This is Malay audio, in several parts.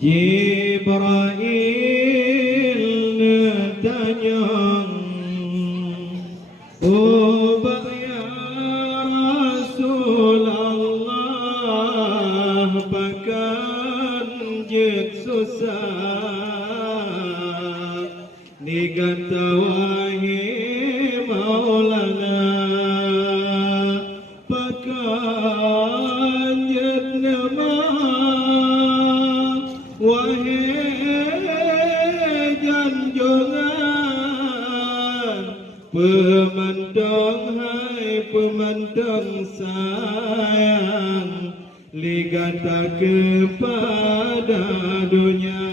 Jibril tanya, oh ya Rasulullah, bahkan jid susah diganta wahai Maulana, bahkan jid nama wahai junjungan pemandang, hai pemandang sayang, ligata kepada dunia.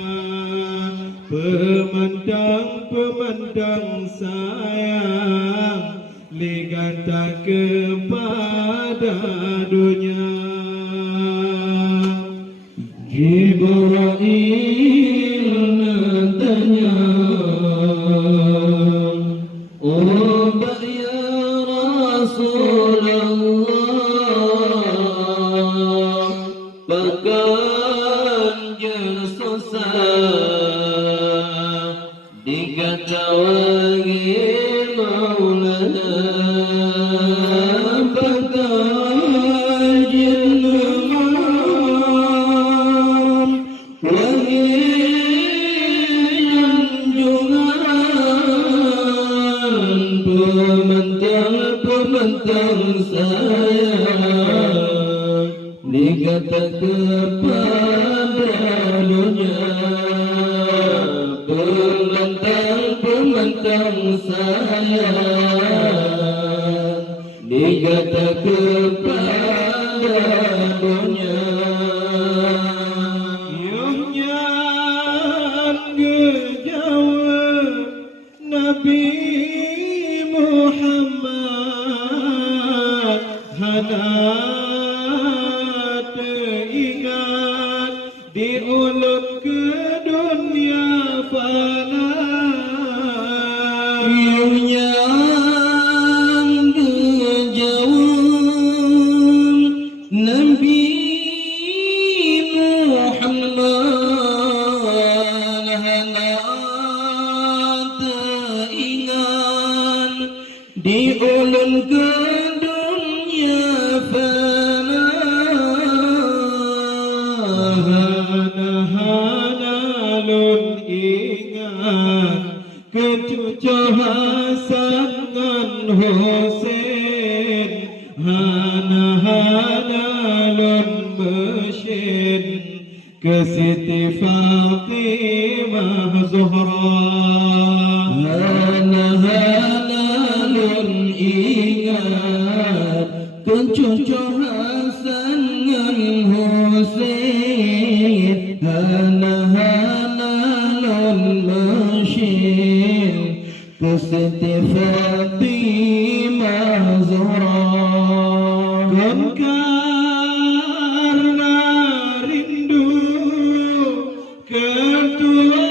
Pemandang sayang, ligata kepada dunia. Jibril tanya, oh ya Rasulullah, bahkan susah digata wahai Maulana, bahkan junjungan pemandang sayang, digata kepada dunia. Pemandang sayang, digata kepada dunia. Nabi Muhammad hana teringat diulut ke dunia fana. Yang kejauhan Nabi Muhammad hana diulun ke dunia fana. Hana lun ingat kecucu Hasan dan Husain. Hana lun mesin ke Siti Fatimah Zuhra. Ingat kecucu Hasan dan Husain. Hana lun mesin ke Siti Fatimah Zuhra. Kan karena rindu ketuaan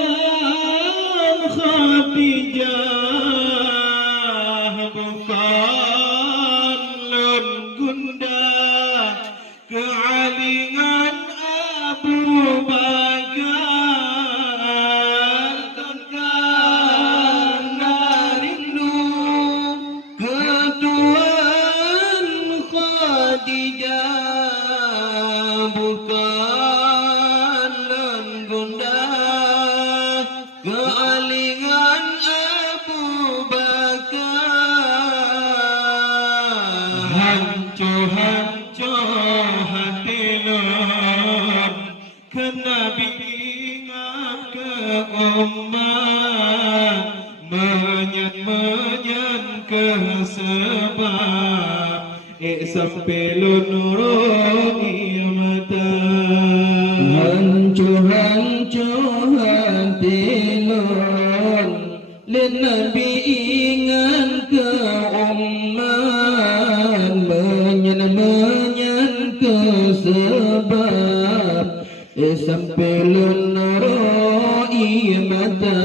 Khadijah, bukan lun gundah kealingan Abu Bakar. Kan karena rindu ketuaan Khadijah, bukan lun gundah kealingan Abu Bakar. Hancur hati lun ke Nabi, ingat ke umat, menyan ke sebab sampai lun roi mata. Hancur hati lun le Nabi, ingat ke umat, menyan ke sebab sampai lun roi mata.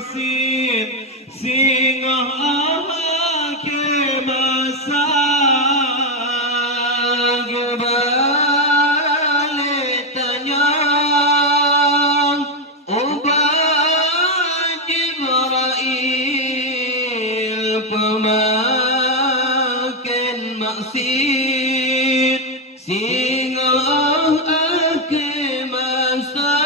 masin singa ke masa Kembali tanya Ubat Jibril pemakin maksud singa ke masa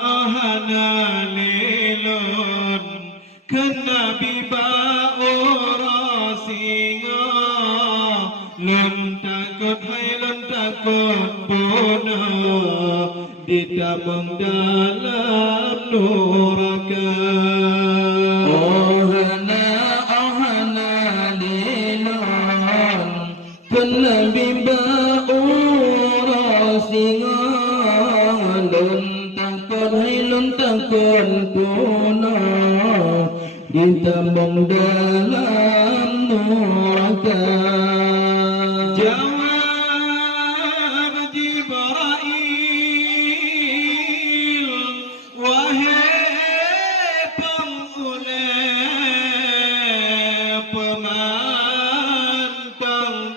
Ahana lelon kena biba ora singa lon takut punah ditabung dalam neraka. Ohana lelon kena bimba ora singa lon takut punah ditambang dalam neraka. Jawab Jibril, wahai pengulai pemantang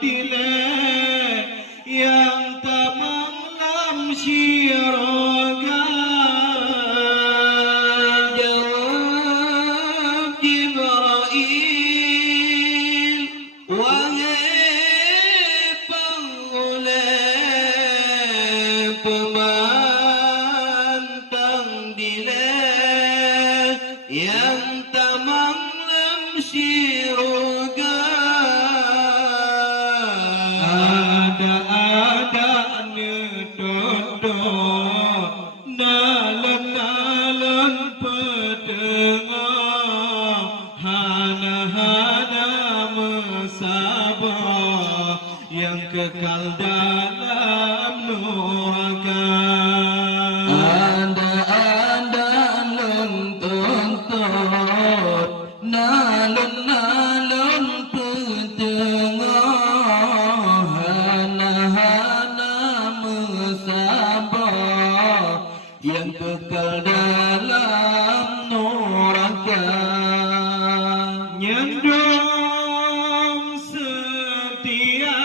dilai yang tak mengelam syiraga. Jawab Jibril, wahai pengulai pemantang dilai yang tak mengelam syiraga. Ada nedodok nalan pedengah hana mesabah yang kekal dalam neraka. Ada tuntut nalun petengah hana mesabah yang kekal dalam neraka. Nyendong setia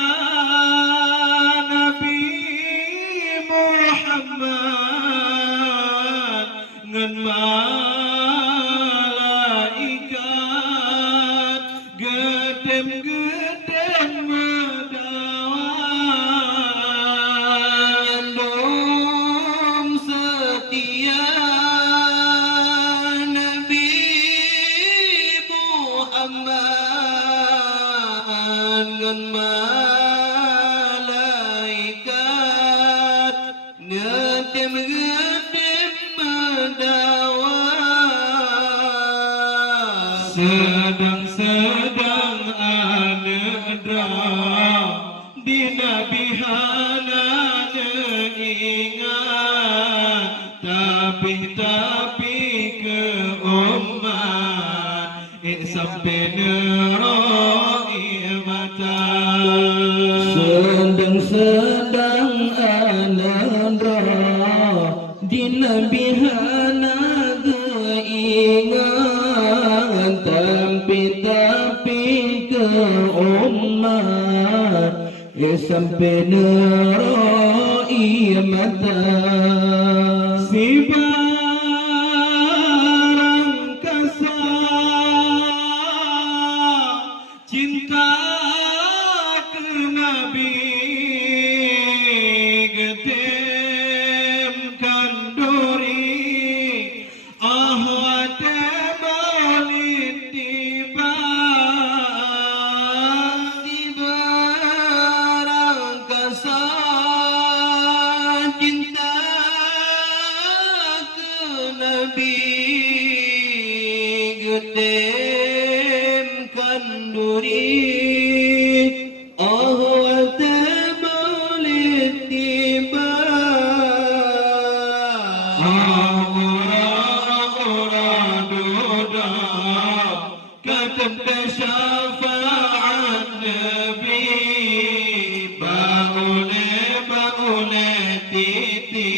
Nabi Muhammad ngan malaikat gedem medawan. Nyendong setia Nabi Muhammad ngan malaikat gedem medawan. Sedang anedra di Nabi hana ingat tapi ke umat sampai nerai mata. Sedang anandra di Nabi hana ingat tapi ke umat sampai nerai mata. Si barang kasar cinta ke Nabi gedemkan duri ahwate maulid tiba. Si barang kasar cinta ke Nabi gedemkan duri ahwate maulid tiba. Orang-orang duda kadang syafaat Nabi baule titi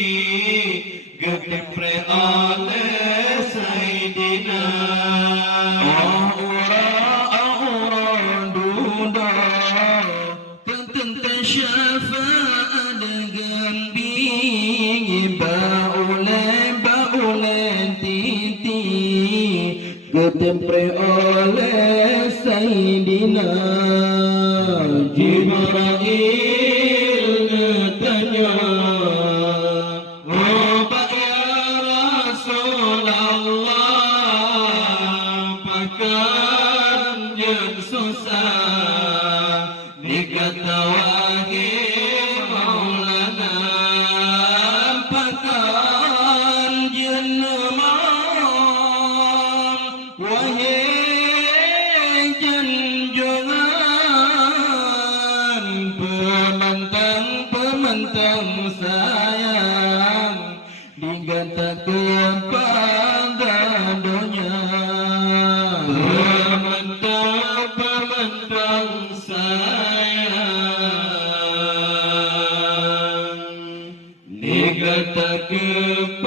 Ketempre oleh Sayyidina Jibril tanya, oh ya Rasulullah, pakan yang susah dikata wahai Maulana, pakan jenama wahai junjungan pemantang sayang digatakan pada dunia, pemantang sayang digatakan